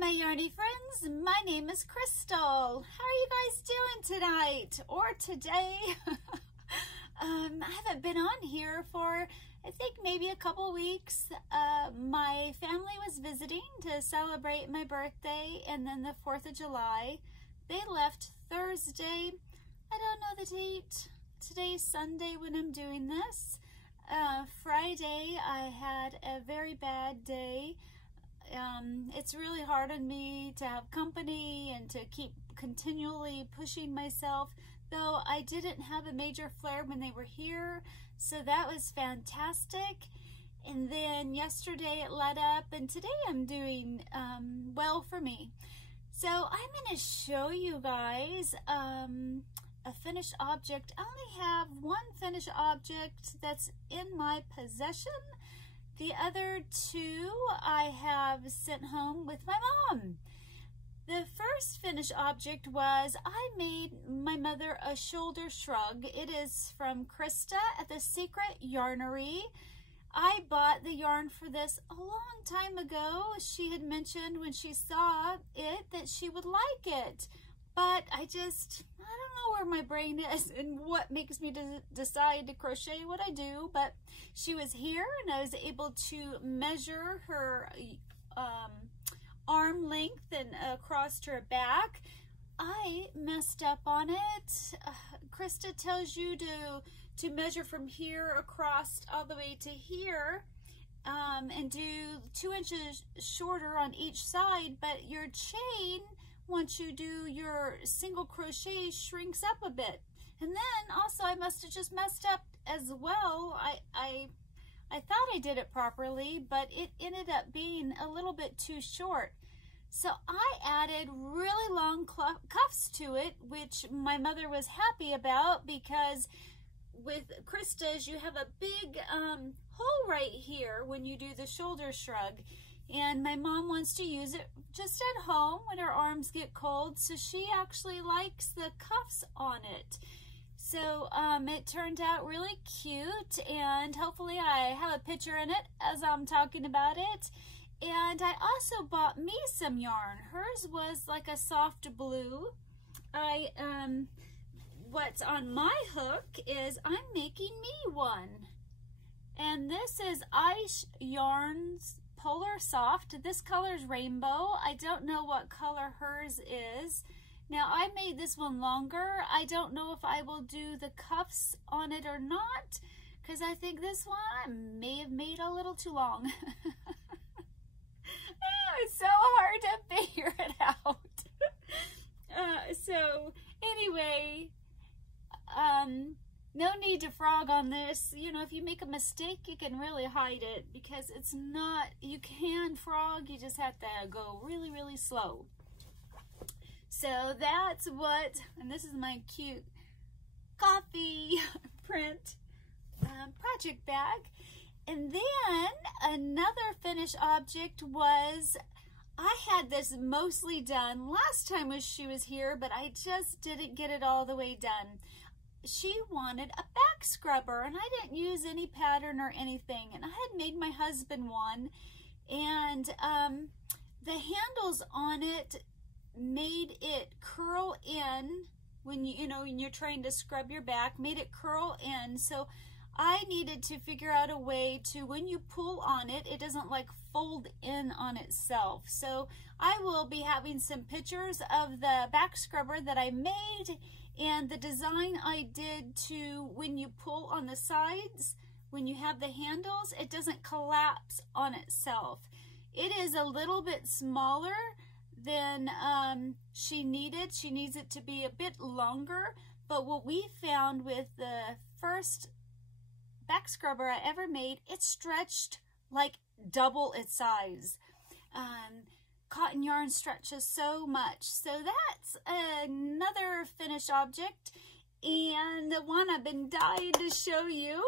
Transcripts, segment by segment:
my yarny friends, my name is Crystal. How are you guys doing tonight or today? I haven't been on here for I think maybe a couple weeks. My family was visiting to celebrate my birthday and then the 4th of July. They left Thursday. I don't know the date. Today's Sunday when I'm doing this. Friday I had a very bad day. It's really hard on me to have company and to keep continually pushing myself, though I didn't have a major flare when they were here, so that was fantastic. And then yesterday it let up, and today I'm doing well for me. So I'm going to show you guys a finished object. I only have one finished object that's in my possession. The other two I have sent home with my mom. The first finished object was I made my mother a shoulder shrug. It is from Krista at the Secret Yarnery. I bought the yarn for this a long time ago. She had mentioned when she saw it that she would like it. But I don't know where my brain is and what makes me decide to crochet what I do. But she was here and I was able to measure her arm length and across her back. I messed up on it. Krista tells you to measure from here across all the way to here and do 2 inches shorter on each side, but your chain, once you do your single crochet, shrinks up a bit. And then also I must have just messed up as well. I thought I did it properly, but it ended up being a little bit too short. So I added really long cuffs to it, which my mother was happy about, because with Krista's you have a big hole right here when you do the shoulder shrug. And my mom wants to use it just at home when her arms get cold, so she actually likes the cuffs on it. So it turned out really cute, and hopefully I have a picture in it as I'm talking about it. And I also bought me some yarn. Hers was like a soft blue. What's on my hook is I'm making me one. And this is Ice Yarns Polar Soft. This color's rainbow. I don't know what color hers is. Now I made this one longer. I don't know if I will do the cuffs on it or not, because I think this one I may have made a little too long. It's so hard to figure it out. So anyway, no need to frog on this. You know, if you make a mistake, you can really hide it, because it's not, you can frog, you just have to go really, really slow. So that's what, and this is my cute coffee print project bag. And then another finished object was, I had this mostly done last time when she was here, but I just didn't get it all the way done. She wanted a back scrubber, and I didn't use any pattern or anything, and I had made my husband one, and the handles on it made it curl in when when you're trying to scrub your back, made it curl in. So I needed to figure out a way to, when you pull on it, it doesn't like fold in on itself. So I will be having some pictures of the back scrubber that I made and the design I did to, when you pull on the sides, when you have the handles, it doesn't collapse on itself. It is a little bit smaller than she needed. She needs it to be a bit longer, but what we found with the first back scrubber I ever made, it stretched like double its size. Cotton yarn stretches so much. So that's another finished object, and the one I've been dying to show you.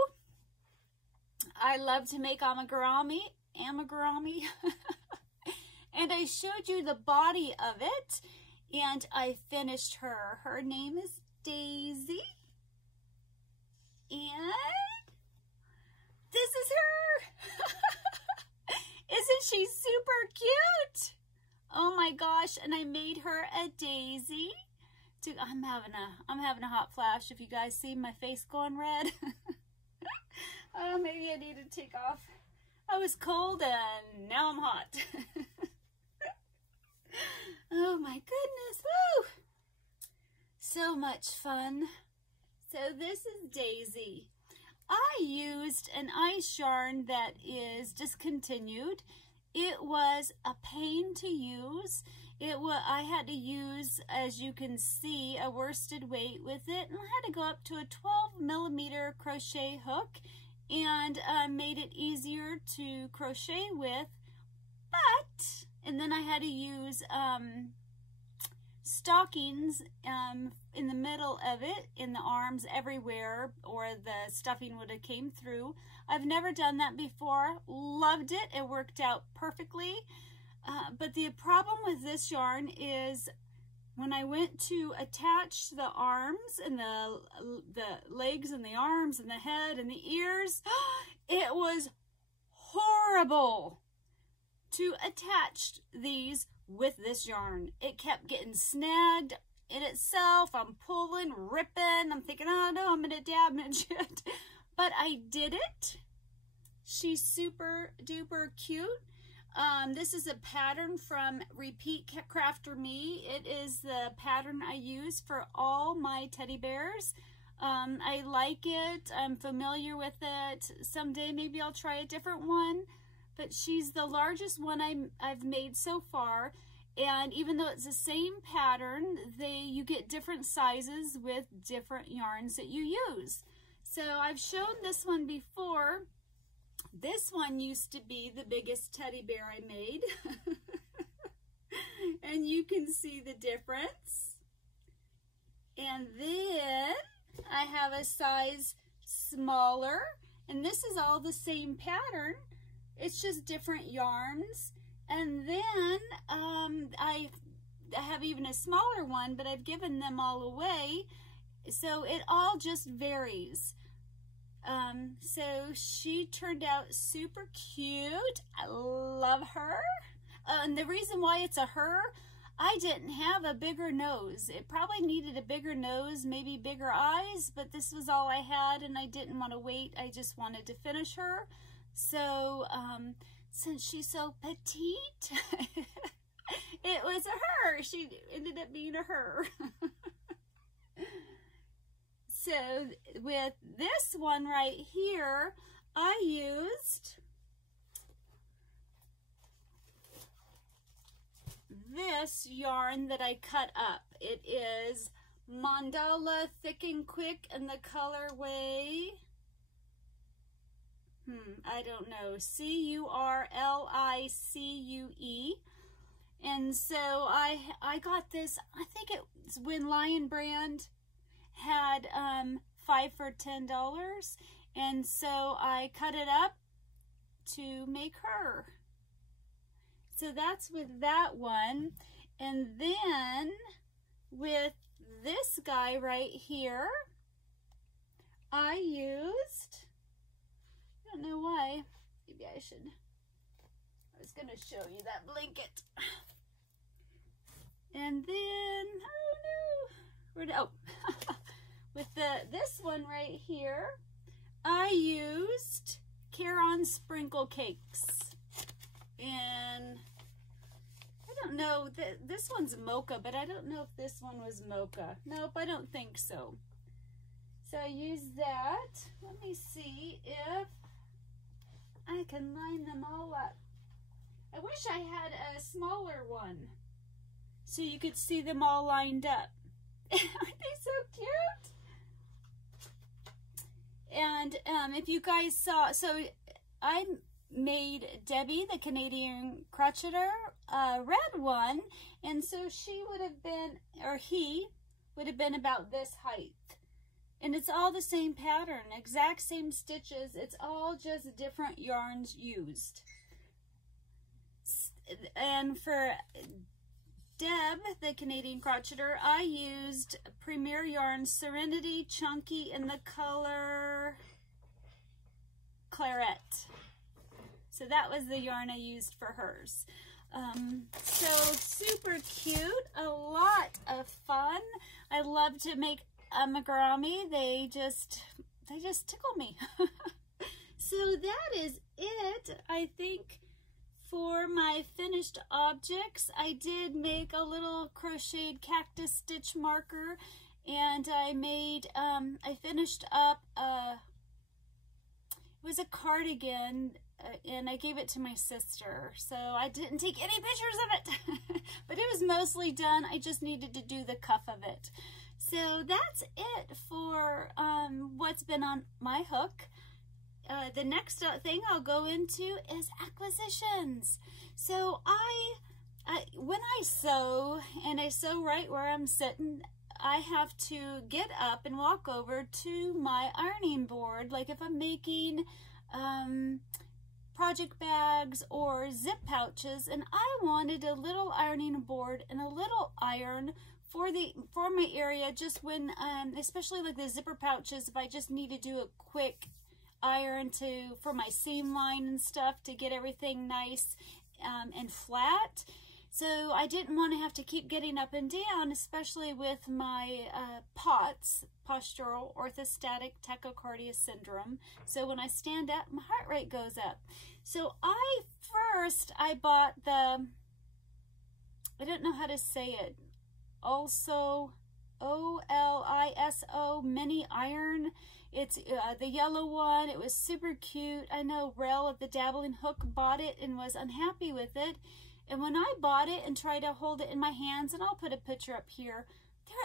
I love to make amigurumi. And I showed you the body of it, and I finished her. Her name is Daisy, and this is her. Isn't she super cute? Oh my my gosh, and I made her a daisy. Dude, I'm having a hot flash. If you guys see my face going red. Oh, maybe I need to take off. I was cold and now I'm hot. Oh my goodness. Woo! So much fun. So this is Daisy. I used an ice yarn that is discontinued. It was a pain to use. I had to use, as you can see, a worsted weight with it, and I had to go up to a 12mm crochet hook, and made it easier to crochet with. And then I had to use stockings in the middle of it, in the arms, everywhere, or the stuffing would have came through. I've never done that before. Loved it. It worked out perfectly. But the problem with this yarn is when I went to attach the arms and the legs and the arms and the head and the ears, it was horrible to attach these with this yarn. It kept getting snagged in itself. I'm pulling, ripping. I'm thinking, oh no, I'm going to damage it. But I did it. She's super duper cute. This is a pattern from Repeat Crafter Me. It is the pattern I use for all my teddy bears. I like it. I'm familiar with it. Someday maybe I'll try a different one. But she's the largest one I've made so far. And even though it's the same pattern, you get different sizes with different yarns that you use. So I've shown this one before. This one used to be the biggest teddy bear I made. And you can see the difference. And then I have a size smaller. And this is all the same pattern. It's just different yarns. And then I have even a smaller one, but I've given them all away. So it all just varies. So she turned out super cute. I love her. And the reason why it's a her, I didn't have a bigger nose. It probably needed a bigger nose, maybe bigger eyes, but this was all I had and I didn't want to wait. I just wanted to finish her. So, since she's so petite, it was a her. She ended up being a her. So with this one right here, I used this yarn that I cut up. It is Mandala Thick and Quick in the colorway, I don't know, C-U-R-L-I-C-U-E. And so I got this, I think it was when Lion Brand had 5 for $10, and so I cut it up to make her. So that's with that one. And then with this guy right here, I used, I don't know why, maybe I was going to show you that blanket. And then, oh no, with this one right here, I used Caron Sprinkle Cakes. And I don't know, this one's mocha, but I don't know if this one was mocha. Nope, I don't think so. So I used that. Let me see if I can line them all up. I wish I had a smaller one so you could see them all lined up. Aren't they so cute? And if you guys saw, so I made Debbie, the Canadian crocheter, a red one, and so she would have been, or he would have been about this height. And it's all the same pattern, exact same stitches. It's all just different yarns used. And for Deb, the Canadian crocheter, I used Premier Yarn Serenity Chunky in the color Claret. So that was the yarn I used for hers. So super cute, a lot of fun. I love to make amigurumi. They just tickle me. So that is it, I think, for my finished objects. I did make a little crocheted cactus stitch marker, and I made, I finished up it was a cardigan, and I gave it to my sister, so I didn't take any pictures of it. But it was mostly done. I just needed to do the cuff of it. So that's it for what's been on my hook. The next thing I'll go into is acquisitions. So when I sew, and I sew right where I'm sitting, I have to get up and walk over to my ironing board. Like if I'm making project bags or zip pouches, and I wanted a little ironing board and a little iron for my area, just when especially like the zipper pouches, if I just need to do a quick iron for my seam line and stuff to get everything nice and flat. So I didn't want to have to keep getting up and down, especially with my POTS, postural orthostatic tachycardia syndrome. So when I stand up, my heart rate goes up. So I bought the, I don't know how to say it, also OLISO mini iron. It's the yellow one. It was super cute. I know Rel at the Dabbling Hook bought it and was unhappy with it. And when I bought it and tried to hold it in my hands, and I'll put a picture up here,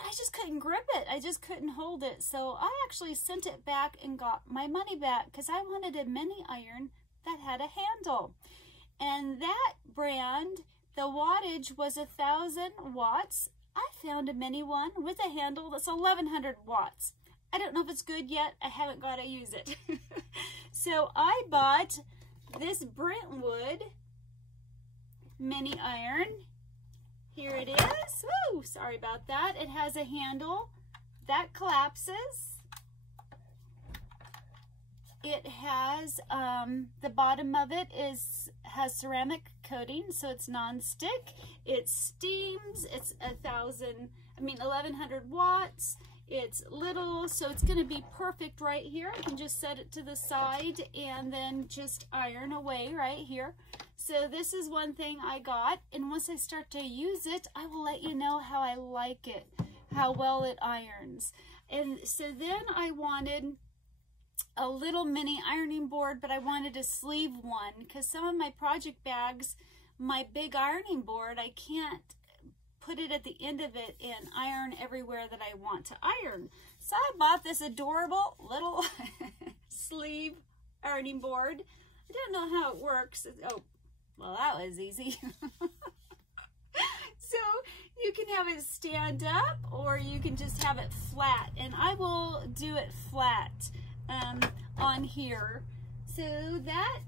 I just couldn't grip it. I just couldn't hold it. So I actually sent it back and got my money back because I wanted a mini iron that had a handle. And that brand, the wattage was 1,000 watts. I found a mini one with a handle that's 1,100 watts. I don't know if it's good yet. I haven't got to use it. So I bought this Brentwood mini iron. Here it is. Woo, sorry about that. It has a handle that collapses. It has the bottom of it has ceramic coating, so it's non-stick. It steams. It's 1,100 watts. It's little, so it's going to be perfect right here. I can just set it to the side and then just iron away right here. So this is one thing I got, and once I start to use it, I will let you know how I like it, how well it irons. And so then I wanted a little mini ironing board, but I wanted a sleeve one because some of my project bags, my big ironing board, I can't put it at the end of it and iron everywhere that I want to iron. So I bought this adorable little sleeve ironing board. I don't know how it works. Oh, well, that was easy. So you can have it stand up or you can just have it flat, and I will do it flat on here. So that,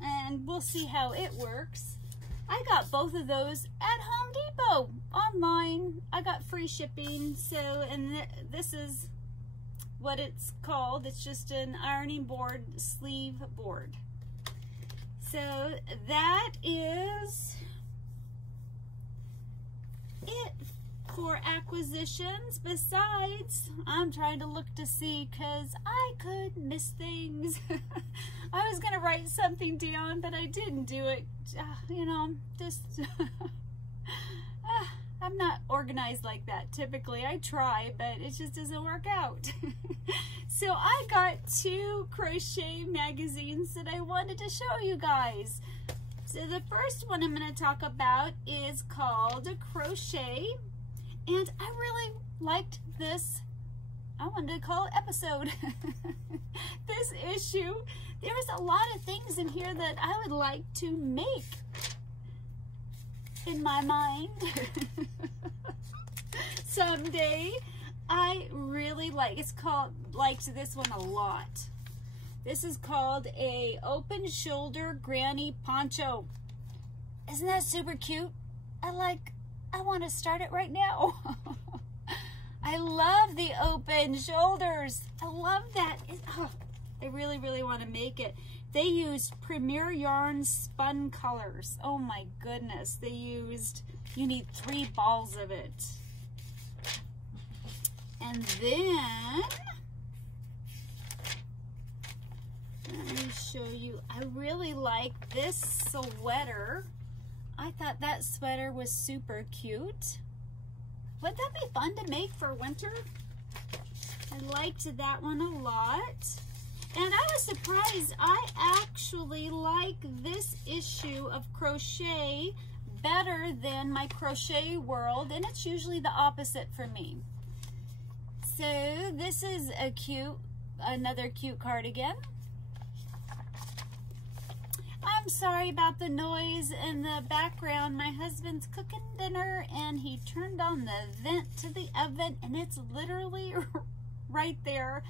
and we'll see how it works. I got both of those at Home Depot online. I got free shipping. So, and this is what it's called. It's just an ironing board, sleeve board. So that is it for acquisitions. Besides, I'm trying to look to see because I could miss things. I was going to write something down, but I didn't do it. You know, just I'm not organized like that typically. I try, but it just doesn't work out. So I got 2 crochet magazines that I wanted to show you guys. So the first one I'm going to talk about is called Crochet, and I really liked this. I wanted to call it episode. This issue. There's a lot of things in here that I would like to make in my mind someday. I really liked this one a lot. This is called a open shoulder granny poncho. Isn't that super cute? I want to start it right now. I love the open shoulders. I love that. I really, really want to make it. They used Premier Yarn spun colors. Oh my goodness. They used, you need 3 balls of it. And then, let me show you, I really like this sweater. I thought that sweater was super cute. Would that be fun to make for winter? I liked that one a lot. And I was surprised, I actually like this issue of Crochet better than my Crochet World, and it's usually the opposite for me. So this is a cute, another cute cardigan. I'm sorry about the noise in the background. My husband's cooking dinner and he turned on the vent to the oven and it's literally right there.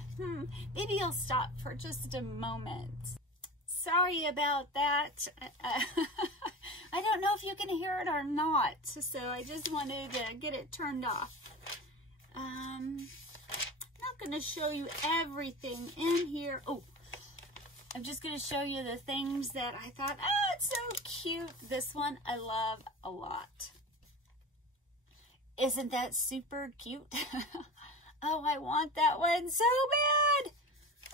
Maybe I'll stop for just a moment. Sorry about that. I don't know if you can hear it or not, so I just wanted to get it turned off. I'm not going to show you everything in here. Oh, I'm just going to show you the things that I thought, oh, it's so cute. This one I love a lot. Isn't that super cute? Oh, I want that one so bad.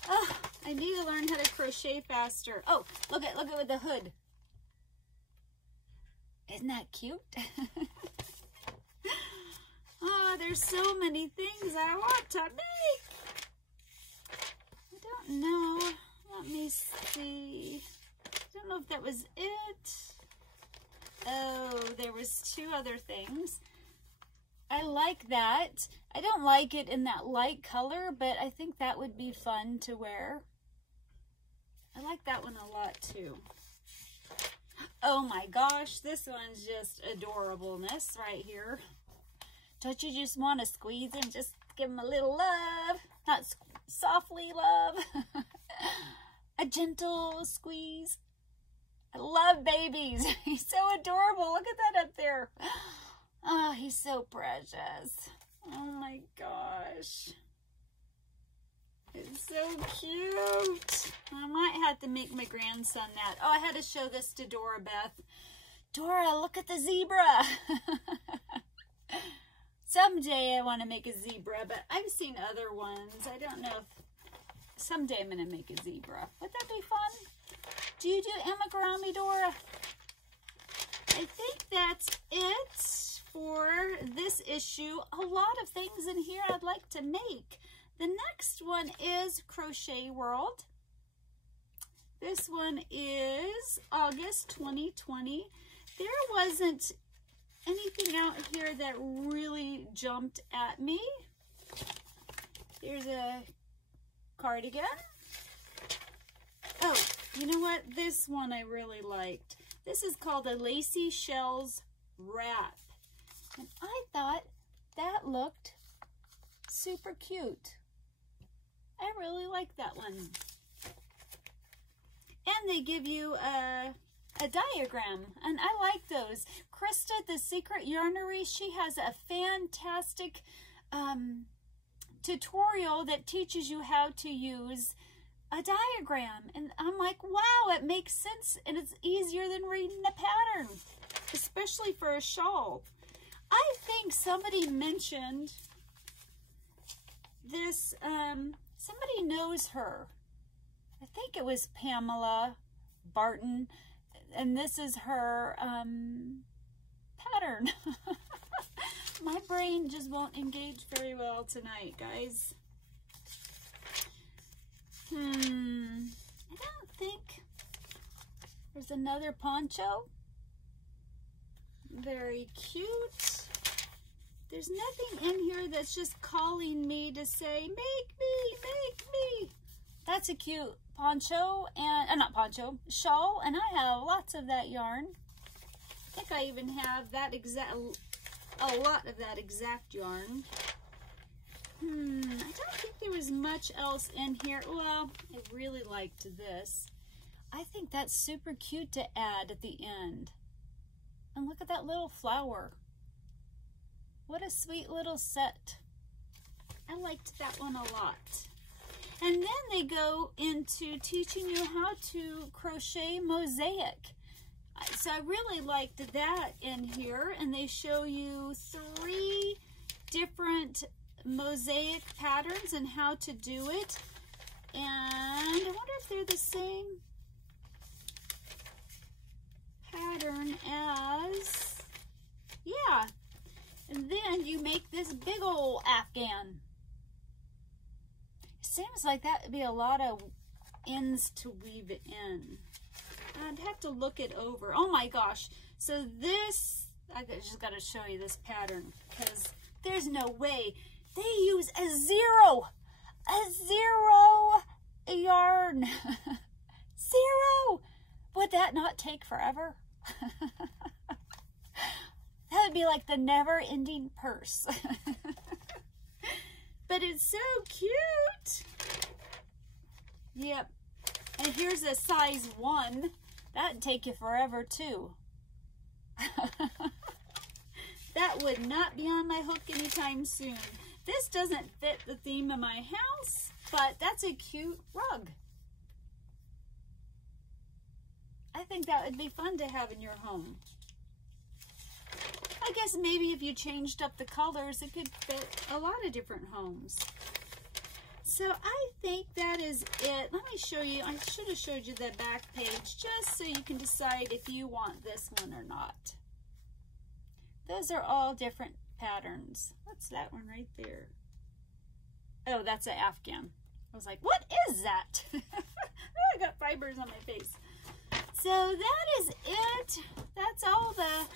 Oh, I need to learn how to crochet faster. Oh, look at with the hood. Isn't that cute? Oh, there's so many things I want to make. I don't know. Let me see. I don't know if that was it. Oh, there was 2 other things. I like that. I don't like it in that light color, but I think that would be fun to wear. I like that one a lot too. Oh my gosh, this one's just adorableness right here. Don't you just want to squeeze and just give him a little love? Not softly love. A gentle squeeze. I love babies. He's so adorable. Look at that up there. Oh, he's so precious. Oh my gosh. It's so cute. I might have to make my grandson that. Oh, I had to show this to Dora Beth. Dora, look at the zebra. Someday I want to make a zebra, but I've seen other ones. I don't know if someday I'm going to make a zebra. Would that be fun? Do you do amigurumi, Dora? I think that's it for this issue. A lot of things in here I'd like to make. The next one is Crochet World. This one is August 2020. There wasn't anything out here that really jumped at me. Here's a cardigan. Oh, you know what? This one I really liked. This is called a Lacy Shells Wrap. And I thought that looked super cute. I really like that one. And they give you a diagram, and I like those. Krista, the Secret Yarnery, she has a fantastic tutorial that teaches you how to use a diagram. And I'm like, wow, it makes sense, and it's easier than reading the pattern, especially for a shawl. I think somebody mentioned this, somebody knows her. I think it was Pamela Barton, and this is her pattern. My brain just won't engage very well tonight, guys. I don't think there's another poncho. Very cute. There's nothing in here that's just calling me to say, make me, make me. That's a cute poncho, and not poncho, shawl, and I have lots of that yarn. I think I even have that a lot of that exact yarn. I don't think there was much else in here. Well, I really liked this. I think that's super cute to add at the end. And look at that little flower. What a sweet little set. I liked that one a lot. And then they go into teaching you how to crochet mosaic. So I really liked that in here, and they show you 3 different mosaic patterns and how to do it. And I wonder if they're the same pattern as, yeah. And then you make this big old Afghan. Seems like that would be a lot of ends to weave it in. I'd have to look it over. Oh my gosh. So this, I just got to show you this pattern because there's no way. They use a zero yarn. 0. Would that not take forever? That would be like the never-ending purse. But it's so cute. Yep. And here's a size 1. That'd take you forever too. That would not be on my hook anytime soon. This doesn't fit the theme of my house, but that's a cute rug. I think that would be fun to have in your home. I guess maybe if you changed up the colors, it could fit a lot of different homes. So I think that is it. Let me show you. I should have showed you the back page just so you can decide if you want this one or not. Those are all different patterns. What's that one right there? Oh, that's an Afghan. I was like, what is that? Oh, I got fibers on my face. So that is it. That's all I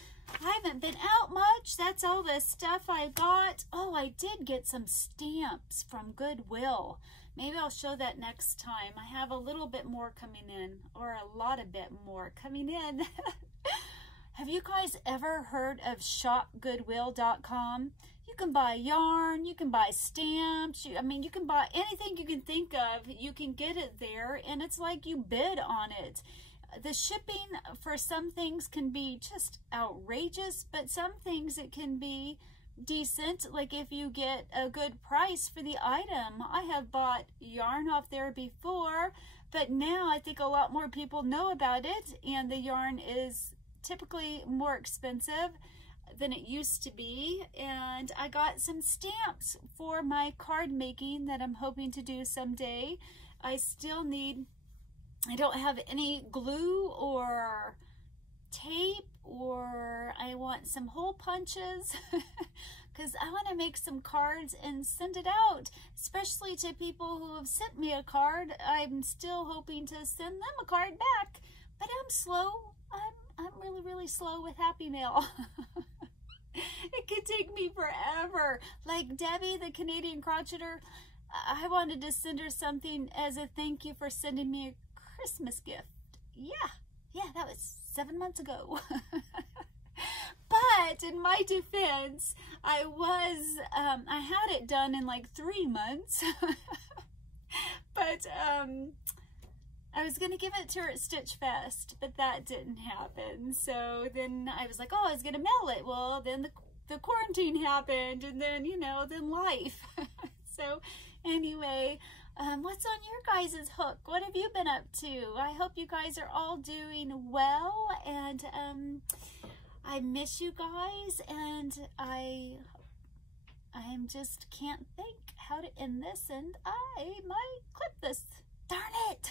haven't been out much. That's all the stuff I got. Oh, I did get some stamps from Goodwill. Maybe I'll show that next time. I have a little bit more coming in, or a lot of bit more coming in. Have you guys ever heard of shopgoodwill.com? You can buy yarn, you can buy stamps, I mean, you can buy anything you can think of. You can get it there, and it's like you bid on it. The shipping for some things can be just outrageous, but some things it can be decent, like if you get a good price for the item. I have bought yarn off there before, but now I think a lot more people know about it, and the yarn is typically more expensive than it used to be. And I got some stamps for my card making that I'm hoping to do someday. I still need, I don't have any glue or tape, or I want some hole punches because I want to make some cards and send it out, especially to people who have sent me a card. I'm still hoping to send them a card back, but I'm slow. I'm really slow with Happy Mail. It could take me forever. Like Debbie, the Canadian crocheter, I wanted to send her something as a thank you for sending me a Christmas gift. Yeah, that was 7 months ago. But in my defense, I had it done in like 3 months. But I was gonna give it to her at Stitch Fest, but that didn't happen. So then I was like, oh, I was gonna mail it. Well, then the quarantine happened, and then, you know, then life. So anyway, what's on your guys' hook? What have you been up to? I hope you guys are all doing well, and I miss you guys, and I just can't think how to end this, and I might clip this. Darn it!